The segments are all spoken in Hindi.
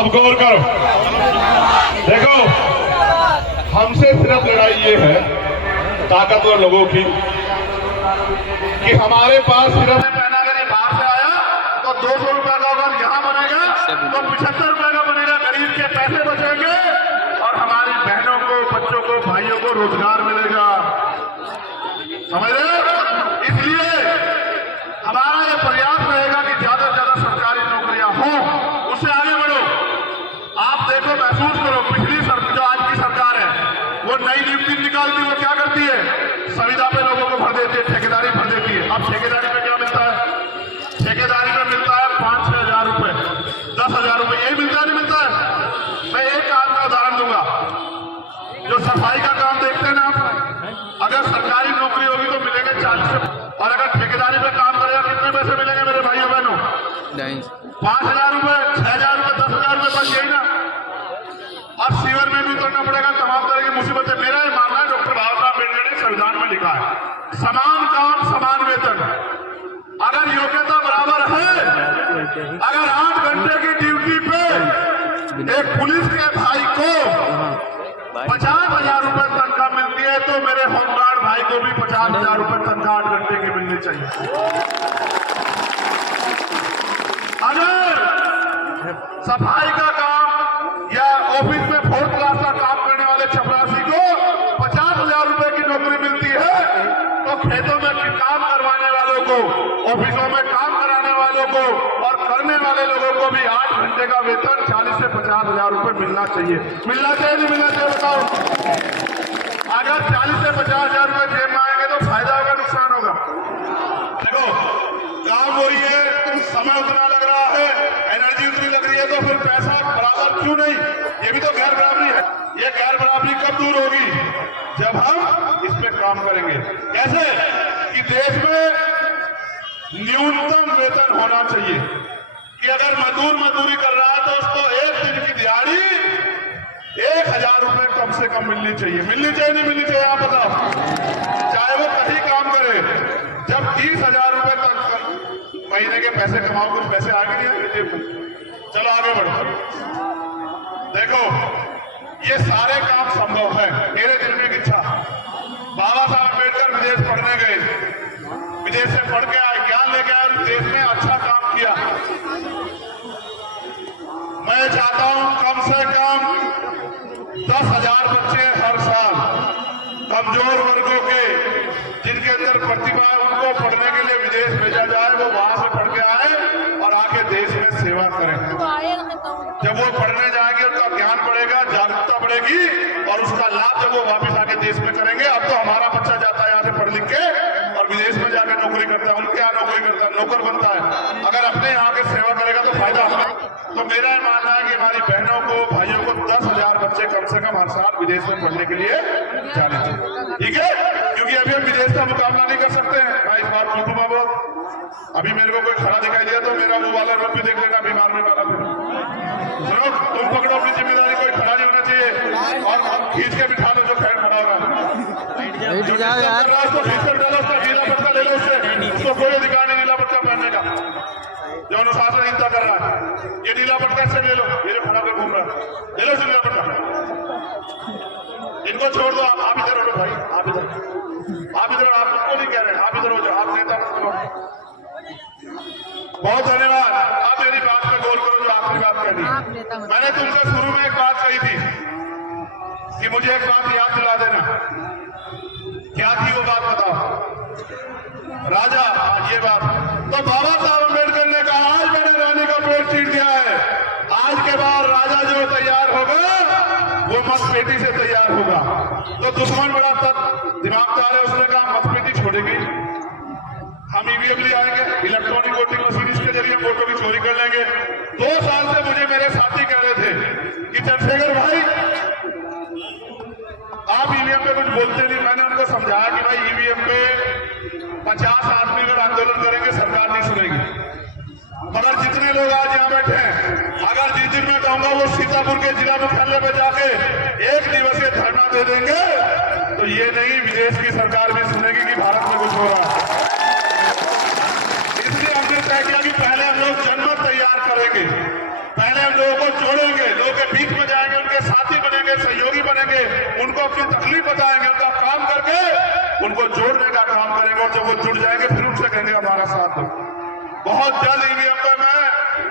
अब गौर करो, देखो हमसे सिर्फ लड़ाई ये है ताकतवर लोगों की कि हमारे पास सिर्फ अगर ये बाहर से आया तो 200 रुपए का अगर यहाँ बनेगा तो 75 रुपए का बनेगा, गरीब के पैसे बचेंगे और हमारी बहनों को, बच्चों को, भाइयों को रोजगार मिलेगा। समझ रहे हो? इसलिए हमारा ये प्रयास रहेगा कि ज्यादा से ज्यादा सरकारी नौकरियां हो, उससे आगे बढ़ो। आप देखो, महसूस करो, पिछली जो आज की सरकार है वो नई नियुक्ति निकालती, वो क्या करती है, संविदा पे लोगों को भर देती है, ठेकेदारी भर देती है। अब ठेकेदारी में क्या मिलता है? ठेकेदारी में मिलता है 5-6 हजार रुपए, 10,000 रुपए, यही मिलता नहीं मिलता है। मैं एक काम का उदाहरण दूंगा, जो सफाई का काम देखते हैं ना आप, अगर सरकारी नौकरी होगी तो मिलेंगे 40, और अगर ठेकेदारी में काम करेगा कितने पैसे मिलेंगे मेरे भाइयों बहनों? 5,000 रुपए, 6,000 रुपए, 10,000 रुपए, बस यही ना। और सीवर में भी उतरना पड़ेगा, तमाम तरह की मुसीबतें। मेरा ये मानना है, डॉक्टर बाबा साहब अम्बेडकर ने संविधान में लिखा है, समान काम समान वेतन। अगर योग्यता बराबर है, अगर 8 घंटे की ड्यूटी पे एक पुलिस के भाई को 50,000 रुपए तनख्वाह मिलती है तो मेरे होमगार्ड भाई को भी 50,000 रुपए तनख्वाह 8 घंटे की मिलनी चाहिए। अगर सफाई का काम या ऑफिस में 4th क्लास का काम करने वाले चपरासी को 50,000 रुपए की नौकरी मिलती है तो खेतों में काम करवाने वालों को, ऑफिसों में काम कराने वालों को और करने वाले लोगों को भी 8 घंटे का वेतन 40 से 50,000 रुपए मिलना चाहिए। मिलना चाहिए नहीं मिलना चाहिए बताओ? अगर 40 से 50,000 रुपए जेब में आएंगे तो फायदा होगा, नुकसान होगा? देखो, काम वही है, समय उतना लग रहा है, एनर्जी उतनी लग रही है, तो फिर पैसा बराबर क्यों नहीं? ये भी तो गैर बराबरी है। ये गैर बराबरी कब दूर होगी? जब हम इस पे काम करेंगे। कैसे? कि देश में न्यूनतम वेतन होना चाहिए, कि अगर मजदूर मजदूरी कर रहा है तो उसको एक दिन की दिहाड़ी 1,000 रुपए कम से कम मिलनी चाहिए। मिलनी चाहिए नहीं मिलनी चाहिए? आप बताओ। चाहे वो कहीं काम करे, जब 30,000 रुपए तक महीने के पैसे कमाओ, कुछ पैसे आगे नहीं आएंगे? चलो आगे बढ़ो। देखो, ये सारे काम संभव है। मेरे दिल में एक इच्छा, बाबा साहब अम्बेडकर विदेश पढ़ने गए, विदेश से पढ़ के आए, ज्ञान लेके आए, देश में अच्छा काम किया। मैं चाहता हूं कम से कम 10,000 बच्चे हर साल कमजोर वर्गों के, जिनके अंदर प्रतिभा है, उनको पढ़ने के लिए विदेश भेजा जाए। वो वहां से पढ़ के आए और आके देश में सेवा करें। जब वो पढ़ने जाएंगे उनका ज्ञान बढ़ेगा, जागरूकता बढ़ेगी और उसका लाभ जब वो वापस आके देश में करेंगे। अब तो हमारा बच्चा जाता है यहाँ से पढ़ लिख के और विदेश में जाकर नौकरी करता है, उनके यहाँ नौकरी करता है, नौकर बनता है। अगर अपने यहाँ के सेवा करेगा तो फायदा हमें। तो मेरा ये मानना है कि हमारी बहनों को, भाइयों को 10,000 बच्चे कम से कम हर साल विदेश में पढ़ने के लिए जाने चाहिए। ठीक है? क्योंकि अभी हम विदेश का मुकाबला नहीं कर सकते हैं। मैं इस बात कहूँगा बहुत, अभी मेरे को कोई खड़ा दिखाई दिया तो मेरा वो वाला रूप भी देख लेना, बीमार में वाला। सुनो, तुम पकड़ो अपनी जिम्मेदारी, कोई खड़ा नहीं होना चाहिए और खींच के बिठा लो जो खैर खड़ा हो रहा है। उसको खींच कर डालो, उसका नीला पट्टा ले लो, उसको कोई अधिकार नहीं नीला पट्टा पहनने का। जो अनुशासनहीनता कर रहा है, ये नीला पट्टा से ले लो, ये जो खड़ा कर घूम रहा है, ले लो नीला पट्टा। इनको छोड़ दो, आप इधर हो भाई, आप इधर, आप इधर, आप उनको नहीं कह रहे हैं, आप इधर हो जाओ, आप नेता बनो। बहुत धन्यवाद। आप मेरी बात पे गौर करो, जो आखिरी बात कहनी है। मैंने तुमसे शुरू में एक बात कही थी कि मुझे एक बात याद दिला देना। क्या थी वो बात बताओ? राजा, ये बात तो बाबा साहब अम्बेडकर ने कहा, आज मैंने रानी का पेट चीर दिया है, आज के बाद राजा जो तैयार होगा वो मतपेटी से तैयार होगा। तो दुश्मन बड़ा दिमागदार है, उसने कहा मतपेटी छोड़ेगी, हम ईवीएम ले आएंगे, इलेक्ट्रॉनिक वोटिंग मशीन, इसके जरिए वोटों की चोरी कर लेंगे। 2 साल से मुझे मेरे साथी कह रहे थे कि चंद्रशेखर भाई आप ईवीएम पे कुछ बोलते नहीं। मैंने उनको समझाया कि भाई ईवीएम पे 50 आदमी अगर आंदोलन करेंगे सरकार नहीं सुनेगी, मगर जितने लोग आज यहाँ बैठे हैं, अगर जिस दिन मैं कहूंगा वो सीतापुर के जिला मुख्यालय में जाके 1 दिवसीय धरना दे देंगे तो ये नहीं, विदेश की सरकार भी सुनेगी कि भारत में कुछ हो रहा है। इसलिए हमने तय किया कि पहले हम लोग जनमत तैयार करेंगे, पहले हम लोगों को जोड़ेंगे। बनेंगे, सहयोगी बनेंगे, उनको अपनी तकलीफ बताएंगे, उनका काम करके उनको जोड़ने का काम करेंगे। और जब वो जुड़ जाएंगे फिर उनसे कहेंगे हमारा साथ दो। बहुत जल्द ईवीएम पर मैं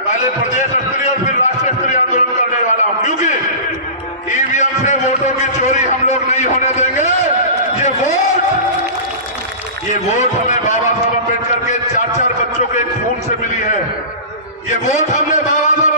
पहले प्रदेश स्तरीय और फिर राष्ट्रीय स्तरीय आंदोलन करने वाला हूं, क्योंकि ईवीएम से वोटों की चोरी हम लोग नहीं होने देंगे। ये वोट हमें बाबा साहब अम्बेडकर के 4-4 बच्चों के खून से मिली है। ये वोट हमने बाबा साहब